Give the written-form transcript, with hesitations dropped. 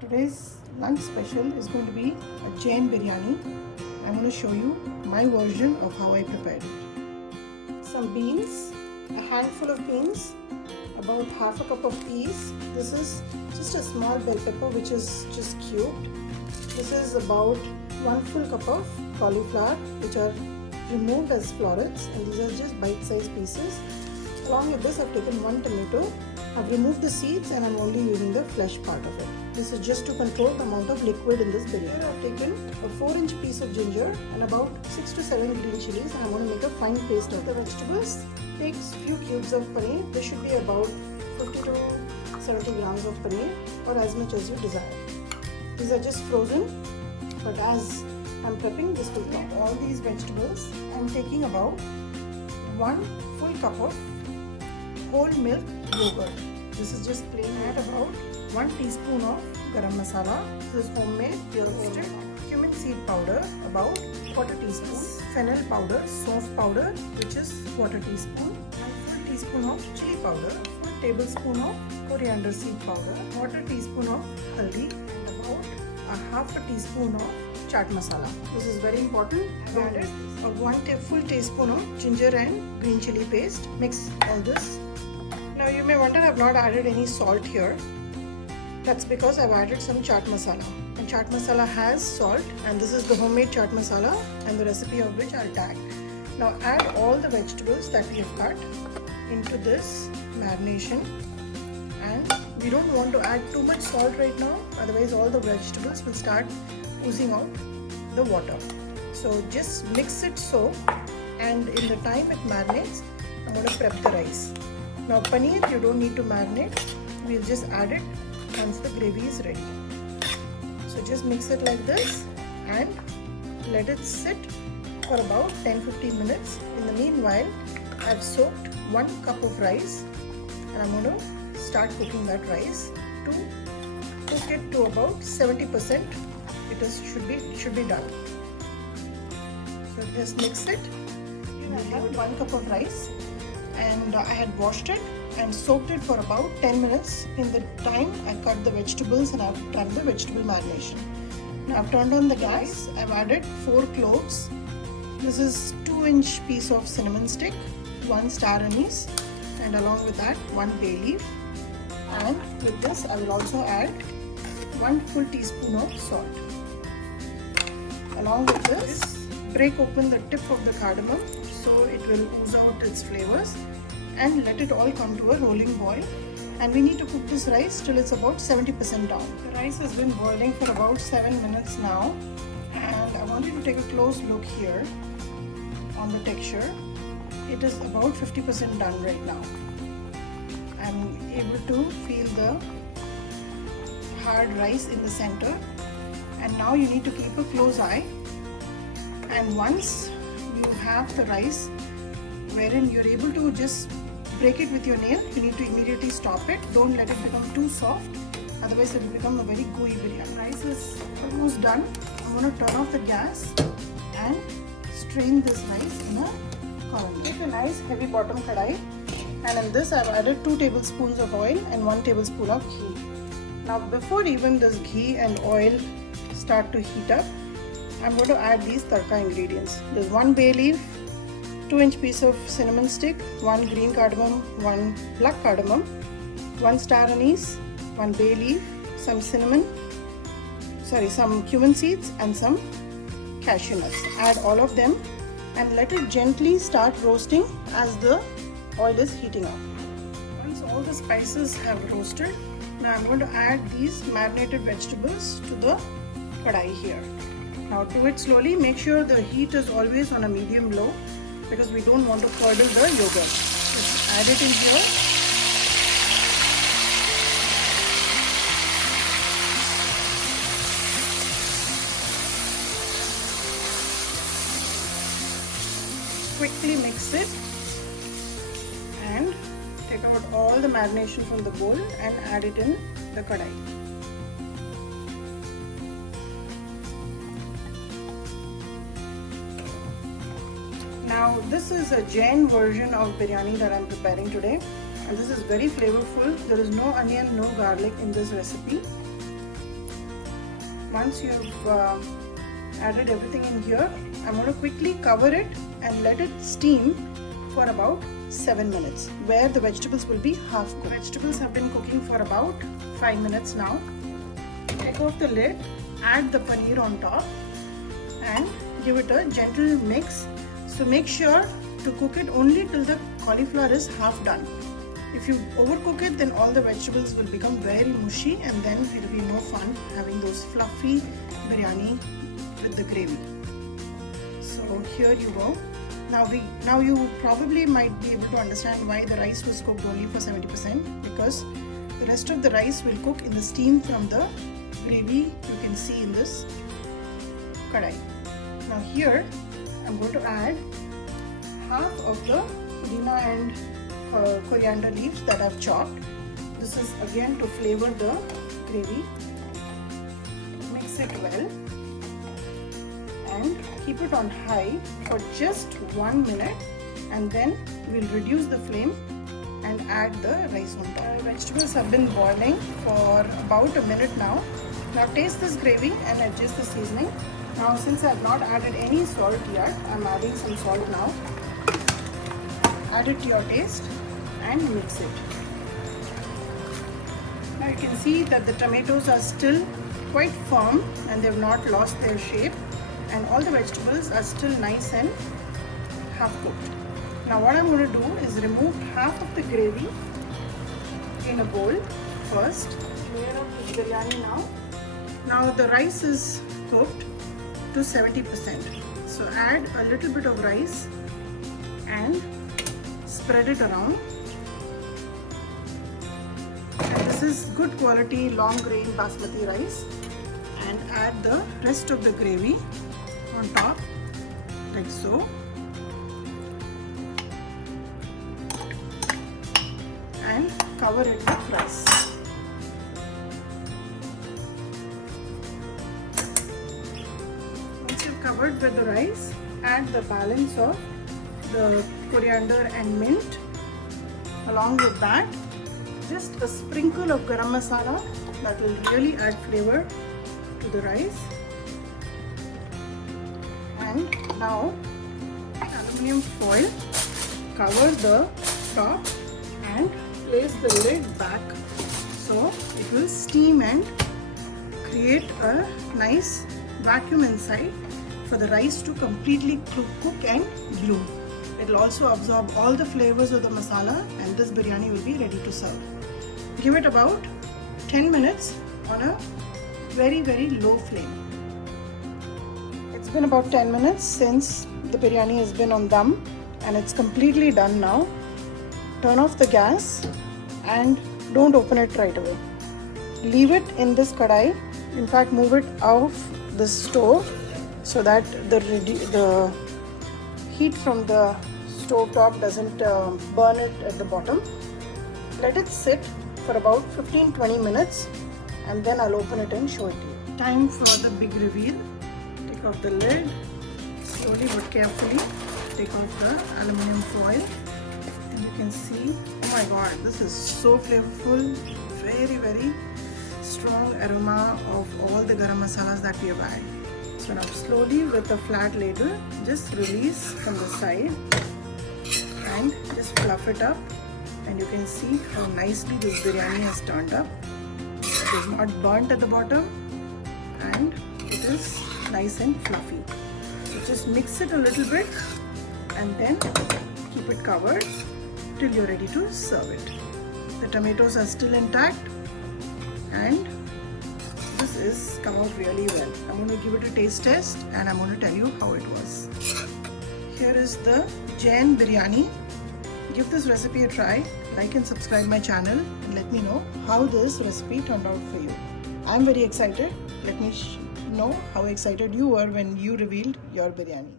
Today's lunch special is going to be a Jain Biryani. I'm going to show you my version of how I prepared it. Some beans, a handful of beans, about half a cup of peas. This is just a small bell pepper which is just cubed. This is about 1 full cup of cauliflower which are removed as florets, and these are just bite-sized pieces. Along with this, I've taken 1 tomato. I've removed the seeds and I'm only using the flesh part of it. This is just to control the amount of liquid in this biryani. I've taken a 4-inch piece of ginger and about 6 to 7 green chilies, and I want to make a fine paste of the vegetables. Take a few cubes of paneer. This should be about 50 to 70 grams of paneer, or as much as you desire. These are just frozen, but as I'm prepping, this will cook all these vegetables. I'm taking about 1 full cup of whole milk yogurt. This is just plain. Add about 1 teaspoon of garam masala. This is homemade, pure roasted. Cumin seed powder, about 1/4 teaspoon. Fennel powder, soft powder, which is 1/4 teaspoon. 1 full teaspoon of chili powder. 1 tablespoon of coriander seed powder. 1/4 teaspoon of haldi, and about a half a teaspoon of chaat masala. This is very important. I've added a 1 full teaspoon of ginger and green chili paste. Mix all this. Now you may wonder I've not added any salt here. That's because I've added some chaat masala, and chaat masala has salt, and this is the homemade chaat masala and the recipe of which I'll tag. Now add all the vegetables that we have cut into this marination, and we don't want to add too much salt right now, otherwise all the vegetables will start oozing out the water. So just mix it so, and in the time it marinates, I'm going to prep the rice. Now paneer you don't need to marinate, we'll just add it once the gravy is ready. So just mix it like this and let it sit for about 10-15 minutes. In the meanwhile, I've soaked 1 cup of rice, and I'm going to start cooking that rice to cook it to about 70%. It should be done. So just mix it. I have 1 cup of rice, and I had washed it and soaked it for about 10 minutes. In the time, I cut the vegetables and I've done the vegetable marination. Now I've turned on the gas. I've added 4 cloves. This is 2-inch piece of cinnamon stick, 1 star anise, and along with that 1 bay leaf. And with this, I will also add 1 full teaspoon of salt. Along with this, break open the tip of the cardamom so it will ooze out its flavors, and let it all come to a rolling boil. And we need to cook this rice till it's about 70% down. The rice has been boiling for about 7 minutes now, and I want you to take a close look here on the texture. It is about 50% done right now. I'm able to feel the hard rice in the center, and now you need to keep a close eye. And once you have the rice wherein you're able to just break it with your nail, you need to immediately stop it. Don't let it become too soft, otherwise it will become a very gooey biryani. Rice is almost done. I'm going to turn off the gas and strain this rice in a colander. Take a nice heavy bottom kadai, and in this I've added 2 tablespoons of oil and 1 tablespoon of ghee. Now before even this ghee and oil start to heat up, I'm going to add these tadka ingredients. There's 1 bay leaf, 2-inch piece of cinnamon stick, 1 green cardamom, 1 black cardamom, 1 star anise, 1 bay leaf, some some cumin seeds, and some cashew nuts. Add all of them and let it gently start roasting as the oil is heating up. Once all the spices have roasted, now I'm going to add these marinated vegetables to the kadai here. Now do it slowly. Make sure the heat is always on a medium-low, because we don't want to curdle the yogurt. Just add it in here. Quickly mix it and take out all the marination from the bowl and add it in the kadai. Now this is a Jain version of biryani that I'm preparing today, and this is very flavorful. There is no onion, no garlic in this recipe. once you've added everything in here, I'm going to quickly cover it and let it steam for about 7 minutes, where the vegetables will be half cooked. Vegetables have been cooking for about 5 minutes now. Take off the lid, add the paneer on top and give it a gentle mix. So make sure to cook it only till the cauliflower is half done. If you overcook it, then all the vegetables will become very mushy and then it will be no fun having those fluffy biryani with the gravy. So here you go. Now you probably might be able to understand why the rice was cooked only for 70%, because the rest of the rice will cook in the steam from the gravy you can see in this kadai. Now here I'm going to add half of the pudina and coriander leaves that I've chopped. This is again to flavor the gravy. Mix it well and keep it on high for just 1 minute, and then we'll reduce the flame and add the rice on top. The vegetables have been boiling for about a minute now. Now taste this gravy and adjust the seasoning. Now since I have not added any salt yet, I'm adding some salt now. Add it to your taste and mix it. Now you can see that the tomatoes are still quite firm and they have not lost their shape, and all the vegetables are still nice and half cooked. Now what I'm going to do is remove half of the gravy in a bowl first. Layer up this biryani now. Now the rice is cooked to 70%. So add a little bit of rice and spread it around. And this is good quality long grain basmati rice, and add the rest of the gravy on top like so. And cover it with rice. Once you've covered with the rice, add the balance of the coriander and mint. Along with that, just a sprinkle of garam masala that will really add flavor to the rice. And now aluminium foil, cover the top and place the lid back so it will steam and create a nice vacuum inside for the rice to completely cook and bloom. It will also absorb all the flavors of the masala, and this biryani will be ready to serve. Give it about 10 minutes on a very low flame. It's been about 10 minutes since the biryani has been on dum, and it's completely done now. Turn off the gas and don't open it right away. Leave it in this kadai. In fact, move it off the stove so that the heat from the stove top doesn't burn it at the bottom. Let it sit for about 15-20 minutes and then I'll open it and show it to you. Time for the big reveal. Take off the lid, slowly but carefully take off the aluminium foil, and you can see, oh my god, this is so flavorful, very strong aroma of all the garam masalas that we have added. So now slowly with a flat ladle, just release from the side and just fluff it up, and you can see how nicely this biryani has turned up. It is not burnt at the bottom and it is nice and fluffy. So just mix it a little bit and then keep it covered till you're ready to serve it. The tomatoes are still intact and this is come out really well. I'm going to give it a taste test and I'm going to tell you how it was. Here is the Jain Biryani. Give this recipe a try, like and subscribe my channel, and let me know how this recipe turned out for you. I'm very excited. Let me know how excited you were when you revealed your biryani.